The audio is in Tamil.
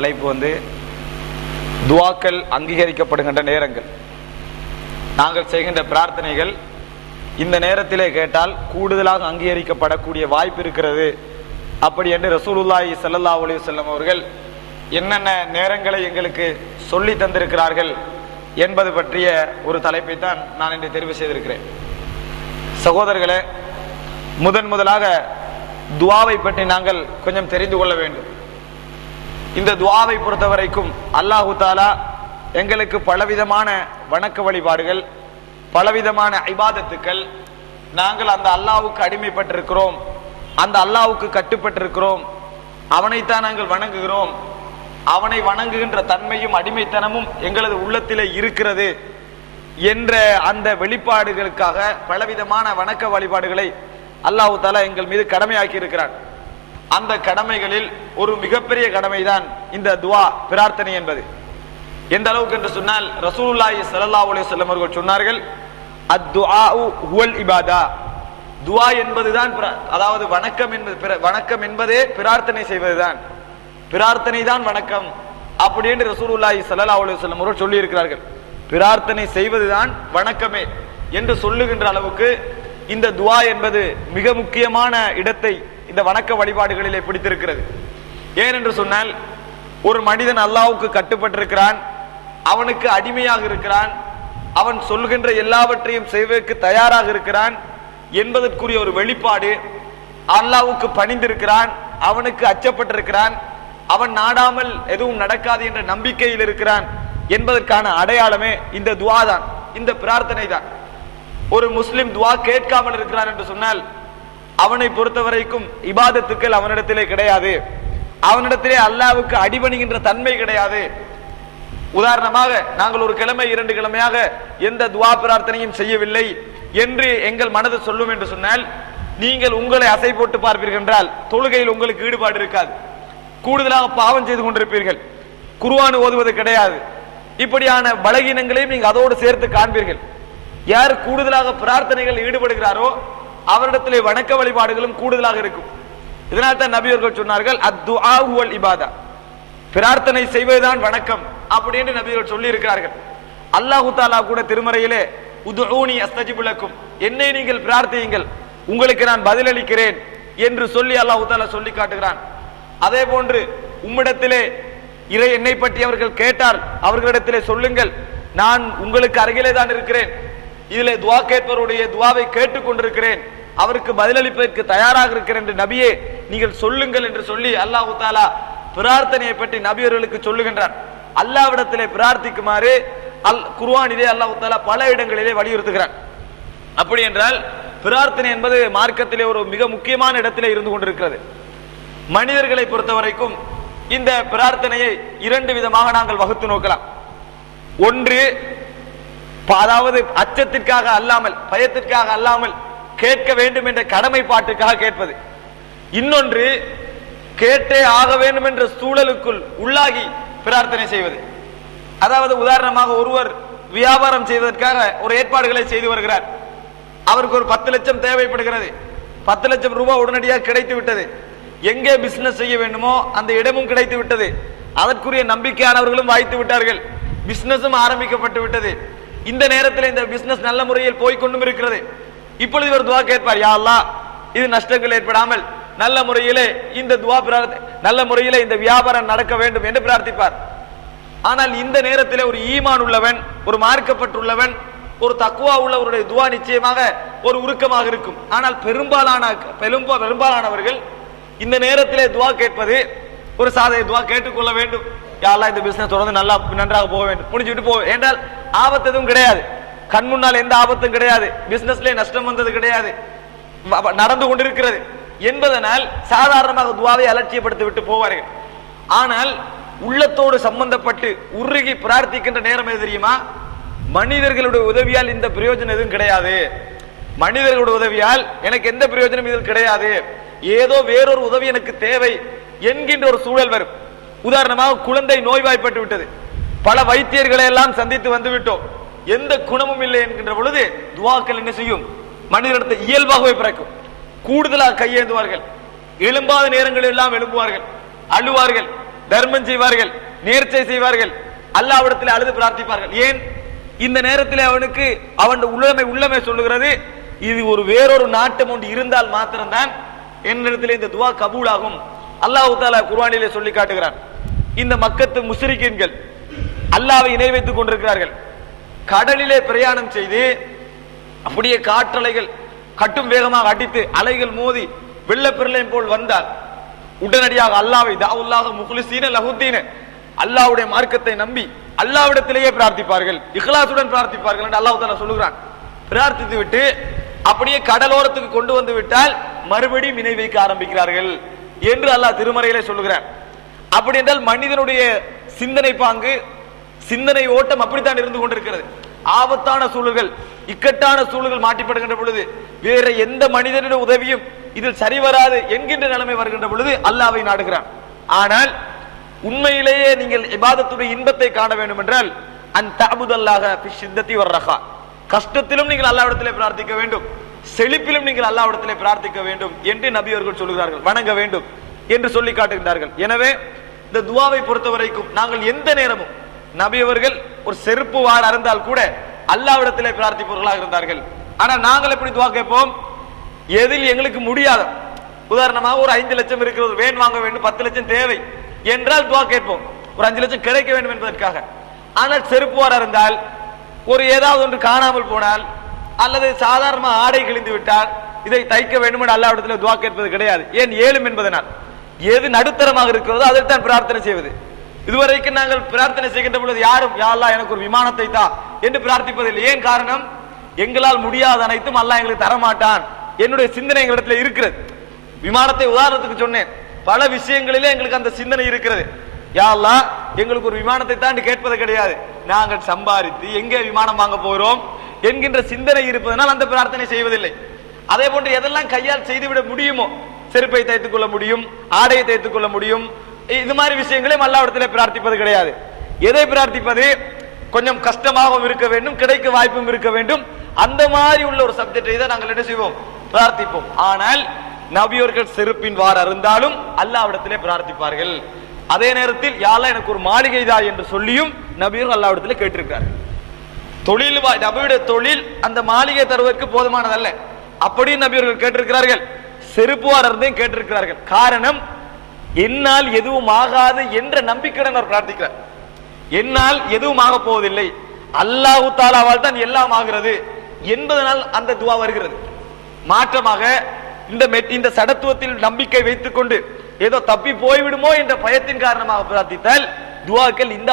தலைப்பு துஆக்கள் அங்கீகரிக்கப்படுகின்ற நேரங்கள். நாங்கள் செய்கின்ற பிரார்த்தனைகள் இந்த நேரத்திலே கேட்டால் கூடுதலாக அங்கீகரிக்கப்படக்கூடிய வாய்ப்பு இருக்கிறது. அப்படி என்று ரசூலுல்லாஹி ஸல்லல்லாஹு அலைஹி வஸல்லம் அவர்கள் என்னென்ன நேரங்களை எங்களுக்கு சொல்லி தந்திருக்கிறார்கள் என்பது பற்றிய ஒரு தலைப்பை தான் நான் இன்று தெரிவு செய்திருக்கிறேன். சகோதரர்களே, முதலாக துஆவை பற்றி நாங்கள் கொஞ்சம் தெரிந்து கொள்ள வேண்டும். இந்த துஆவை பொறுத்த வரைக்கும் அல்லாஹு தாலா எங்களுக்கு பலவிதமான வணக்க வழிபாடுகள், பலவிதமான இபாதத்துக்கள், நாங்கள் அந்த அல்லாஹ்வுக்கு அடிமைப்பட்டிருக்கிறோம், அந்த அல்லாஹ்வுக்கு கட்டுப்பட்டிருக்கிறோம், அவனைத்தான் நாங்கள் வணங்குகிறோம், அவனை வணங்குகின்ற தன்மையும் அடிமைத்தனமும் எங்களது உள்ளத்திலே இருக்கிறது என்ற அந்த வெளிப்பாடுகளுக்காக பலவிதமான வணக்க வழிபாடுகளை அல்லாஹு தாலா எங்கள் மீது கடமையாக்கி இருக்கிறார். அந்த கடமைகளில் ஒரு மிகப்பெரிய கடமைதான் இந்த துஆ, பிரார்த்தனை என்பது. எந்த அளவுக்கு என்று சொன்னால், ரசூலுல்லாஹி ஸல்லல்லாஹு அலைஹி வஸல்லம் அவர்கள் சொன்னார்கள், அத்துஆஉ ஹுவல் இபாதா, துஆ என்பதுதான், அதாவது வணக்கம் என்பதே பிரார்த்தனை செய்வதுதான், பிரார்த்தனை தான் வணக்கம் அப்படி என்று ரசூலுல்லாஹி ஸல்லல்லாஹு அலைஹி வஸல்லம் அவர்கள் சொல்லி இருக்கிறார்கள். பிரார்த்தனை செய்வதுதான் வணக்கமே என்று சொல்லுகின்ற அளவுக்கு இந்த துஆ என்பது மிக முக்கியமான இடத்தை இந்த வணக்க வழிபாடுகளிலே பிடித்திருக்கிறது. ஏனென்று சொன்னால், ஒரு மனிதன் அல்லாஹ்வுக்கு கட்டுப்பட்டிருக்கிறான், அவனுக்கு அடிமையாக இருக்கிறான், அவன் சொல்கின்ற எல்லாவற்றையும் செய்வதற்கு தயாராக இருக்கிறான் என்பதற்குரிய ஒரு வெளிப்பாடு. அல்லாஹ்வுக்கு பணிந்திருக்கிறான், அவனுக்கு அச்சப்பட்டிருக்கிறான், அவன் நாடாமல் எதுவும் நடக்காது என்ற நம்பிக்கையில் இருக்கிறான் என்பதற்கான அடையாளமே இந்த துஆ தான், இந்த பிரார்த்தனை தான். ஒரு முஸ்லிம் துஆ கேட்காமல் இருக்கிறான் என்று சொன்னால், அவனை பொறுத்த வரைக்கும் இபாதத்துக்கள் அவனிடத்திலே கிடையாது, அவனிடத்திலே அல்லாஹ்வுக்கு அடிபணிகின்ற தன்மை கிடையாது. உதாரணமாக, நாங்கள் ஒரு கிழமை 2 கிழமையாக எந்த துஆ பிரார்த்தனையும் செய்யவில்லை என்று எங்கள் மனது சொல்லும் என்று சொன்னால், நீங்கள் உங்களை அசை போட்டு பார்ப்பீர்கள் என்றால் தொழுகையில் உங்களுக்கு ஈடுபாடு இருக்காது, கூடுதலாக பாவம் செய்து கொண்டிருப்பீர்கள், குர்ஆன் ஓதுவது கிடையாது. இப்படியான பலகீனங்களையும் நீங்கள் அதோடு சேர்த்து காண்பீர்கள். யார் கூடுதலாக பிரார்த்தனைகள் ஈடுபடுகிறாரோ அவரிடத்திலே வணக்க வழிபாடுகளும் கூடுதலாக இருக்கும். இதனால் தான் நபி அவர்கள் சொன்னார்கள், அத்துஆ ஹுவல் இபாதா, பிரார்த்தனை செய்வதுதான் வணக்கம் அப்படி என்று நபி அவர்கள் சொல்லி இருக்கிறார்கள். அல்லாஹு தஆலா கூட திருமறையிலே உதுஊனி அஸ்தஜிபு லக்கும், என்னை நீங்கள் பிரார்த்தியுங்கள், உங்களுக்கு நான் பதிலளிக்கிறேன் என்று சொல்லி அல்லாஹு தஆலா சொல்லி காட்டுகிறான். அதே போன்று உம்மிடத்திலே என்னை பற்றி அவர்கள் கேட்டால் அவர்களிடத்திலே சொல்லுங்கள், நான் உங்களுக்கு அருகிலே தான் இருக்கிறேன், இதிலே துஆ கேட்பவருடைய துஆவை கேட்டுக் கொண்டிருக்கிறேன், அவருக்கு பதிலளிப்பதற்கு தயாராக இருக்கிறேன் என்று நபியே நீங்கள் சொல்லுங்கள் என்று சொல்லி அல்லாஹு தஆலா பிரார்த்தனையை பற்றி நபியர்களுக்கு சொல்லுகின்றார். அல்லாஹ்விடத்திலே பிரார்த்திக்குமாறு குர்ஆனிலே அல்லாஹு தஆலா பல இடங்களிலே வலியுறுத்துகிறார். அப்படி என்றால் பிரார்த்தனை என்பது மார்க்கத்திலே ஒரு மிக முக்கியமான இடத்திலே இருந்து கொண்டிருக்கிறது. மனிதர்களை பொறுத்த வரைக்கும் இந்த பிரார்த்தனையை 2 விதமாக நாங்கள் வகுத்து நோக்கலாம். ஒன்று, அதாவது அச்சத்திற்காக அல்லாமல், பயத்திற்காக அல்லாமல் கேட்க வேண்டும் என்ற கடமைப்பாட்டுக்காக கேட்பது. இன்னொன்று, கேட்டே ஆக வேண்டும் என்ற சூழலுக்குள் உள்ளாகி பிரார்த்தனை செய்வது. அதாவது உதாரணமாக, ஒருவர் வியாபாரம் செய்வதற்காக ஒரு ஏற்பாடுகளை செய்து வருகிறார், அவருக்கு ஒரு 10 லட்சம் தேவைப்படுகிறது, 10 லட்சம் ரூபாய் உடனடியாக கிடைத்து விட்டது, எங்கே பிசினஸ் செய்ய வேண்டுமோ அந்த இடமும் கிடைத்து விட்டது, அதற்குரிய நம்பிக்கையானவர்களும் வாய்த்து விட்டார்கள், பிசினஸும் ஆரம்பிக்கப்பட்டு விட்டது. இந்த நேரத்தில் இந்த பிசினஸ் நல்ல முறையில் போய்கொண்டும் இருக்கிறது. இப்பொழுது இவர் துஆ கேட்பார், யா அல்லாஹ், இது நஷ்டங்கள் ஏற்படாமல் நல்ல முறையிலே இந்த துஆ நல்ல முறையிலே இந்த வியாபாரம் நடக்க வேண்டும் என்று பிரார்த்திப்பார். ஆனால் இந்த நேரத்தில் ஒரு ஈமான் உள்ளவன், ஒரு மார்க்கப்பட்டுள்ளவன், ஒரு தக்வா உள்ளவருடைய துஆ நிச்சயமாக ஒரு உருக்கமாக இருக்கும். ஆனால் பெரும்பாலானவர்கள் இந்த நேரத்திலே துஆ கேட்பது ஒரு சாதை துஆ கேட்டுக்கொள்ள வேண்டும், யா அல்லாஹ் இந்த பிசினஸ் தொடர்ந்து நன்றாக போக வேண்டும், முடிஞ்சுட்டு போக என்றால் ஆபத்து எதுவும் கிடையாது, கண் முன்னால் எந்த ஆபத்தும் கிடையாது, பிசினஸ்ல நஷ்டம் வந்தது கிடையாது, நடந்து கொண்டிருக்கிறது என்பதனால் சாதாரணமாக துஆவை அலட்சியப்படுத்தி விட்டு போவார்கள். ஆனால் உள்ளத்தோடு சம்பந்தப்பட்டு உருகி பிரார்த்திக்கின்ற நேரம் எது தெரியுமா? மனிதர்களுடைய உதவியால் இந்த பிரயோஜனம் எதுவும் கிடையாது, மனிதர்களுடைய உதவியால் எனக்கு எந்த பிரயோஜனம் இதில் கிடையாது, ஏதோ வேறொரு உதவி எனக்கு தேவை என்கின்ற ஒரு சூழல் வரும். உதாரணமாக, குழந்தை நோய்வாய்ப்பட்டு விட்டது, பல வைத்தியர்களை எல்லாம் சந்தித்து வந்து விட்டோம், எந்த குணமும் இல்லை என்கின்ற பொழுது துஆக்கள் என்ன செய்யும்? மனிதனிடத்தை இயல்பாகவே பிறக்கும், கூடுதலாக கையேந்துவார்கள், எழும்பாத நேரங்களில் எல்லாம் எழும்புவார்கள், அழுவார்கள். தர்மம் செய்வார்கள், நேர்ச்சை செய்வார்கள், அல்லாஹ்விடத்தில் அழுது பிரார்த்திப்பார்கள். ஏன்? இந்த நேரத்தில் அவனுக்கு அவன் உள்ளமே சொல்லுகிறது, இது ஒரு வேறொரு நாட்டம் ஒன்று இருந்தால் மாத்திரம்தான் என்னிடத்தில் இந்த துவா கபூலாகும். அல்லாஹ் தஆலா குர்ஆனிலே சொல்லி காட்டுகிறான், இந்த மக்கத்து முஸ்ரிக்கீன்கள் அல்லாஹ்வை இணை வைத்துக் கொண்டிருக்கிறார்கள். கடலிலே பிரயாணம் செய்து அப்படியே காற்றலைகள் கட்டும் வேகமாக அடித்து அலைகள் மோதி வெள்ளப்பெருளையும் போல் வந்தால் உடனடியாக அல்லாஹ்வை தாவுல்லாஹ் முக்லிஸீன லஹுத்தீன, அல்லாஹ்வுடைய மார்க்கத்தை நம்பி அல்லாஹ்விடத்திலேயே பிரார்த்திப்பார்கள், இக்லாசுடன் பிரார்த்திப்பார்கள் என்று அல்லாஹ் தஆலா சொல்லுகிறான். பிரார்த்தித்து விட்டு அப்படியே கடலோரத்துக்கு கொண்டு வந்து விட்டால் மறுபடியும் இணை வைக்க ஆரம்பிக்கிறார்கள் என்று அல்லாஹ் திருமறையிலே சொல்லுகிறான். அப்படி என்றால் மனிதனுடைய சிந்தனை பாங்கு, சிந்தனை ஓட்டம் அப்படித்தான் இருந்து கொண்டிருக்கிறது. ஆபத்தான சூழல்கள், இக்கட்டான சூழல்கள் மாட்டிப்படுகின்ற பொழுது வேற எந்த மனிதனுடைய உதவியும் இதில் சரிவராது என்கின்ற நிலைமை வருகின்ற பொழுது அல்லாஹ்வை நாடுகிறான். ஆனால் உண்மையிலேயே நீங்கள் இபாதத்துடைய இன்பத்தை காண வேண்டும் என்றால் அன் தஅபுதல்லாஹ ஃபி ஷித்தத்தி வர்ரஹா, கஷ்டத்திலும் நீங்கள் அல்லாஹ்விடத்திலே பிரார்த்திக்க வேண்டும், செழிப்பிலும் நீங்கள் அல்லாஹ்விடத்திலே பிரார்த்திக்க வேண்டும் என்று நபி அவர்கள் சொல்கிறார்கள், வணங்க வேண்டும் என்று சொல்லி காட்டுகின்றார்கள். எனவே இந்த துவாவை பொறுத்த வரைக்கும் நாங்கள் எந்த நேரமும் நபி அவர்கள் ஒரு செருப்பு வாட அறந்தால் கூட அல்லாஹ்விடத்திலே பிரார்த்திப்பவர்களாக இருந்தார்கள். ஆனா நாங்கள் எப்படி துவா கேட்போம்? எதில் எங்களுக்கு முடியாத, உதாரணமாக ஒரு 5 லட்சம் இருக்கிறது, வேன் வாங்க வேண்டும், 10 லட்சம் தேவை என்றால் துவா கேட்போம், ஒரு 5 லட்சம் கிடைக்க வேண்டும் என்பதற்காக. ஆனால் செருப்பு வாட இருந்தால், ஒரு ஏதாவது ஒன்று காணாமல் போனால், அல்லது சாதாரண ஆடை கிழிந்து விட்டால் இதை தைக்க வேண்டும் என்று அல்லாஹ்விடத்தில் துவா கேட்பது கிடையாது. ஏன்? ஏழும் என்பதனால். எது நடுத்தரமாக இருக்கிறதோ அதைத்தான் பிரார்த்தனை செய்வது. இதுவரைக்கும் நாங்கள் பிரார்த்தனை செய்கின்ற பொழுது யாரும் யா அல்லாஹ் எனக்கு ஒரு விமானத்தை தா என்று பிரார்த்திப்பதில்லை. ஏன் காரணம்? எங்களால் முடியாத அனைத்தும் அல்லாஹ் எங்களுக்கு தரமாட்டான் என்னுடைய சிந்தனை எங்களிடத்தில் இருக்கிறது. விமானத்தை உதாரணத்துக்கு சொன்னேன், பல விஷயங்களிலே எங்களுக்கு அந்த சிந்தனை இருக்கிறது. யா அல்லாஹ் எங்களுக்கு ஒரு விமானத்தை தாண்டி கேட்பது கிடையாது, நாங்கள் சம்பாதித்து எங்கே விமானம் வாங்க போகிறோம் என்கின்ற சிந்தனை இருப்பதனால் அந்த பிரார்த்தனை செய்வதில்லை. அதே போன்று எதெல்லாம் கையால் செய்துவிட முடியுமோ, செருப்பை தைத்துக் கொள்ள முடியும், ஆடையை தைத்துக் கொள்ள முடியும், இது மாதிரி விஷயங்களையும் அல்லாஹ்விடத்திலே பிரார்த்திப்பது கிடையாது. எதை பிரார்த்திப்பது? கொஞ்சம் கஷ்டமாகவும் இருக்க வேண்டும், கிடைக்க வாய்ப்பும் இருக்க வேண்டும், அந்த மாதிரி உள்ள ஒரு சப்ஜெக்டை தான் நாங்கள் என்ன செய்வோம்? பிரார்த்திப்போம். ஆனால் நபியவர்கள் செருப்பின் வார இருந்தாலும் அல்லாஹ்விடத்திலே பிரார்த்திப்பார்கள். அதே நேரத்தில் யா அல்லாஹ் எனக்கு ஒரு மாளிகை தா என்று சொல்லியும் நபியர்கள் அல்லாஹ்விடத்திலே கேட்டிருக்கிறார்கள். தொழில், நபியுடைய தொழில் அந்த மாளிகை தருவதற்கு போதுமானதல்ல, அப்படியும் நபியர்கள் கேட்டிருக்கிறார்கள், செருப்பு வார இருந்தையும் கேட்டிருக்கிறார்கள். காரணம், என்னால் எதுவும் ஆகாது என்ற நம்பிக்கையுடன் அவர் பிரார்த்திக்கிறார். என்னால் எதுவும் ஆக போவதில்லை, அல்லாஹ் தஆலாவால் தான் எல்லாம் ஆகிறது என்பதனால் அந்த துவா வருகிறது. மாற்றமாக இந்த சடத்துவத்தில் நம்பிக்கை வைத்துக் கொண்டு ஏதோ தப்பி போய்விடுமோ என்ற பயத்தின் காரணமாக பிரார்த்தித்தால் துவாக்கள் இந்த